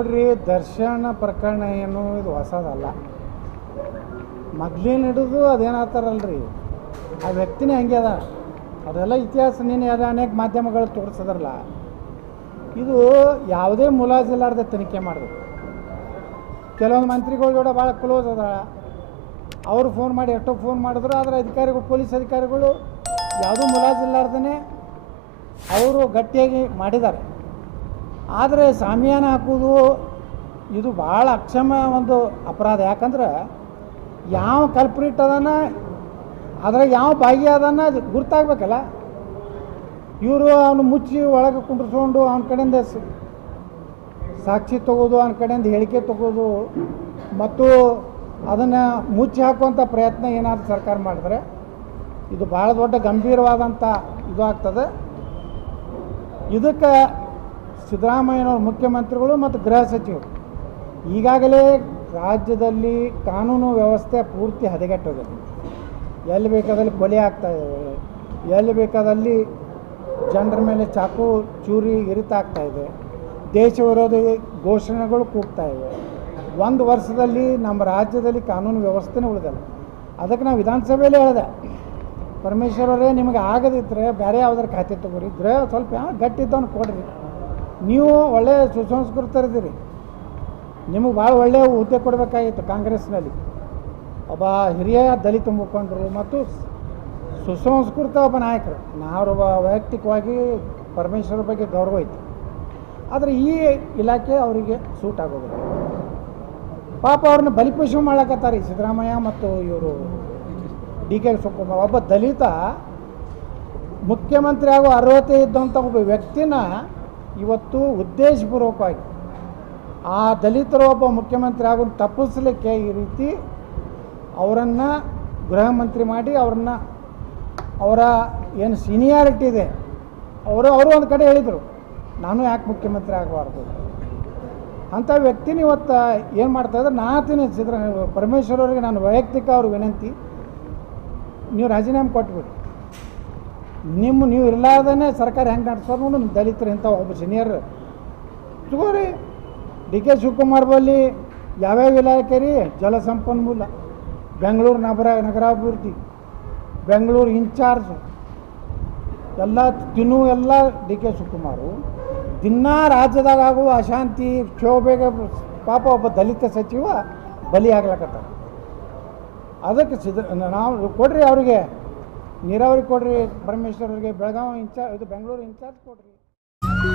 ನೋಡ್ರಿ ದರ್ಶನ ಪ್ರಕರಣ ಏನು ಇದು ಹೊಸದಲ್ಲ ಮೊದ್ಲಿನ ಹಿಡಿದು ಅದೇನಾಗ್ತಾರಲ್ರಿ ಆ ವ್ಯಕ್ತಿನೇ ಹಂಗೆ ಅದ ಅದೆಲ್ಲ ಇತಿಹಾಸ ನೀನು ಯಾರು ಅನೇಕ ಮಾಧ್ಯಮಗಳು ತೋರಿಸೋದ್ರಲ್ಲ ಇದು ಯಾವುದೇ ಮುಲಾಜಿಲ್ಲಾರ್ದೆ ತನಿಖೆ ಮಾಡಿದ್ರು ಕೆಲವೊಂದು ಮಂತ್ರಿಗಳ ಜೋಡ ಭಾಳ ಕ್ಲೋಸ್ ಅದ ಅವರು ಫೋನ್ ಮಾಡಿ ಎಷ್ಟೋ ಫೋನ್ ಮಾಡಿದ್ರು ಆದರೆ ಅಧಿಕಾರಿಗಳು ಪೊಲೀಸ್ ಅಧಿಕಾರಿಗಳು ಯಾವುದೂ ಮುಲಾಜಿಲ್ಲಾರ್ದೇ ಅವರು ಗಟ್ಟಿಯಾಗಿ ಮಾಡಿದ್ದಾರೆ ಆದರೆ ಸಾಮಿಯಾನ ಹಾಕೋದು ಇದು ಭಾಳ ಅಕ್ಷಮ ಒಂದು ಅಪರಾಧ ಯಾಕಂದ್ರೆ ಯಾವ ಕಲ್ಪ್ರಿಟ್ ಅದನ್ನು ಅದ್ರಾಗ ಯಾವ ಭಾಗ್ಯ ಅದನ್ನ ಗುರ್ತಾಗಬೇಕಲ್ಲ ಇವರು ಅವನು ಮುಚ್ಚಿ ಒಳಗೆ ಕುಂಡ್ರಿಸ್ಕೊಂಡು ಅವನ ಕಡೆಯಿಂದ ಸಾಕ್ಷಿ ತಗೋದು ಅವನ ಕಡೆಯಿಂದ ಹೇಳಿಕೆ ತಗೋದು ಮತ್ತು ಅದನ್ನು ಮುಚ್ಚಿ ಹಾಕುವಂಥ ಪ್ರಯತ್ನ ಏನಾದರೂ ಸರ್ಕಾರ ಮಾಡಿದ್ರೆ ಇದು ಭಾಳ ದೊಡ್ಡ ಗಂಭೀರವಾದಂಥ ಇದು ಆಗ್ತದೆ ಇದಕ್ಕೆ ಸಿದ್ದರಾಮಯ್ಯನವರು ಮುಖ್ಯಮಂತ್ರಿಗಳು ಮತ್ತು ಗೃಹ ಸಚಿವರು ಈಗಾಗಲೇ ರಾಜ್ಯದಲ್ಲಿ ಕಾನೂನು ವ್ಯವಸ್ಥೆ ಪೂರ್ತಿ ಹದಗೆಟ್ಟೋಗಿದೆ ಎಲ್ಲಿ ಬೇಕಾದಲ್ಲಿ ಕೊಲೆ ಇದ್ದಾರೆ ಎಲ್ಲಿ ಬೇಕಾದಲ್ಲಿ ಜನರ ಮೇಲೆ ಚಾಕು ಚೂರಿ ಇದೆ ದೇಶ ವಿರೋಧಿ ಘೋಷಣೆಗಳು ಕೂಗ್ತಾ ಇವೆ ಒಂದು ವರ್ಷದಲ್ಲಿ ನಮ್ಮ ರಾಜ್ಯದಲ್ಲಿ ಕಾನೂನು ವ್ಯವಸ್ಥೆನೇ ಉಳಿದಲ್ಲ ಅದಕ್ಕೆ ನಾವು ವಿಧಾನಸಭೆಯಲ್ಲಿ ಹೇಳಿದೆ ಪರಮೇಶ್ವರವರೇ ನಿಮಗೆ ಆಗದಿದ್ದರೆ ಬೇರೆ ಯಾವ್ದಾರು ಖಾತೆ ತಗೋರಿ ಗೃಹ ಸ್ವಲ್ಪ ಗಟ್ಟಿದ್ದವನು ಕೊಡ್ರಿ ನೀವು ಒಳ್ಳೆಯ ಸುಸಂಸ್ಕೃತರಿದ್ದೀರಿ ನಿಮಗೆ ಭಾಳ ಒಳ್ಳೆಯ ಹುದ್ದೆ ಕೊಡಬೇಕಾಗಿತ್ತು ಕಾಂಗ್ರೆಸ್ನಲ್ಲಿ ಒಬ್ಬ ಹಿರಿಯ ದಲಿತ ಮುಖಂಡರು ಮತ್ತು ಸುಸಂಸ್ಕೃತ ಒಬ್ಬ ನಾಯಕರು ನಾವೊಬ್ಬ ವೈಯಕ್ತಿಕವಾಗಿ ಪರಮೇಶ್ವರ ಬಗ್ಗೆ ಗೌರವ ಇತ್ತು ಆದರೆ ಈ ಇಲಾಖೆ ಅವರಿಗೆ ಸೂಟ್ ಆಗೋದಿಲ್ಲ ಪಾಪ ಅವ್ರನ್ನ ಬಲಿಪಶು ಮಾಡಕತ್ತಾರೆ ಸಿದ್ದರಾಮಯ್ಯ ಮತ್ತು ಇವರು ಡಿ ಕೆ ಶಿವಕುಮಾರ್ ಒಬ್ಬ ದಲಿತ ಮುಖ್ಯಮಂತ್ರಿ ಆಗೋ ಅರ್ಹತೆ ಇದ್ದಂಥ ಒಬ್ಬ ವ್ಯಕ್ತಿನ ಇವತ್ತು ಉದ್ದೇಶಪೂರ್ವಕವಾಗಿ ಆ ದಲಿತರು ಒಬ್ಬ ಮುಖ್ಯಮಂತ್ರಿ ಆಗೋದು ತಪ್ಪಿಸ್ಲಿಕ್ಕೆ ಈ ರೀತಿ ಅವರನ್ನು ಗೃಹ ಮಂತ್ರಿ ಮಾಡಿ ಅವ್ರನ್ನ ಅವರ ಏನು ಸೀನಿಯಾರಿಟಿ ಇದೆ ಅವರು ಅವರು ಒಂದು ಕಡೆ ಹೇಳಿದರು ನಾನು ಯಾಕೆ ಮುಖ್ಯಮಂತ್ರಿ ಆಗಬಾರ್ದು ಅಂಥ ವ್ಯಕ್ತಿನ ಇವತ್ತು ಏನು ಮಾಡ್ತಾಯಿದ್ರೆ ನಾ ತಿನ್ನ ಸಿದ್ದರಾಮಯ್ಯ ಪರಮೇಶ್ವರ್ ಅವರಿಗೆ ನಾನು ವೈಯಕ್ತಿಕ ಅವ್ರ ವಿನಂತಿ ನೀವು ರಾಜೀನಾಮೆ ಕೊಟ್ಬಿಡಿ ನಿಮ್ಮ ನೀವು ಇರಲಾರ್ದೇ ಸರ್ಕಾರ ಹೆಂಗೆ ನಡೆಸೋರು ನಮ್ಮ ದಲಿತರು ಇಂಥ ಒಬ್ಬ ಸೀನಿಯರ್ ತಗೋರಿ ಡಿ ಕೆ ಶಿವಕುಮಾರ್ ಬಳಿ ಯಾವ್ಯಾವ ಇಲಾಖೆ ರೀ ಜಲಸಂಪನ್ಮೂಲ ಬೆಂಗಳೂರು ನಗರ ನಗರಾಭಿವೃದ್ಧಿ ಬೆಂಗಳೂರು ಇನ್ಚಾರ್ಜ್ ಎಲ್ಲ ತಿನ್ನು ಎಲ್ಲ ಡಿ ಕೆ ಶಿವಕುಮಾರು ದಿನಾ ರಾಜ್ಯದಾಗ ಆಗುವ ಅಶಾಂತಿ ಕ್ಷೋಭೆಗೆ ಪಾಪ ಒಬ್ಬ ದಲಿತ ಸಚಿವ ಬಲಿ ಆಗ್ಲಕ್ಕ ಅದಕ್ಕೆ ಸಿದ್ಧ ನಾವು ಕೊಡ್ರಿ ಅವ್ರಿಗೆ ನೀರಾವರಿ ಕೊಡ್ರಿ ಪರಮೇಶ್ವರ್ ಅವರಿಗೆ ಬೆಳಗಾವಿ ಇನ್ಚಾರ್ಜ್ ಇದು ಬೆಂಗಳೂರು ಇನ್ಚಾರ್ಜ್ ಕೊಡ್ರಿ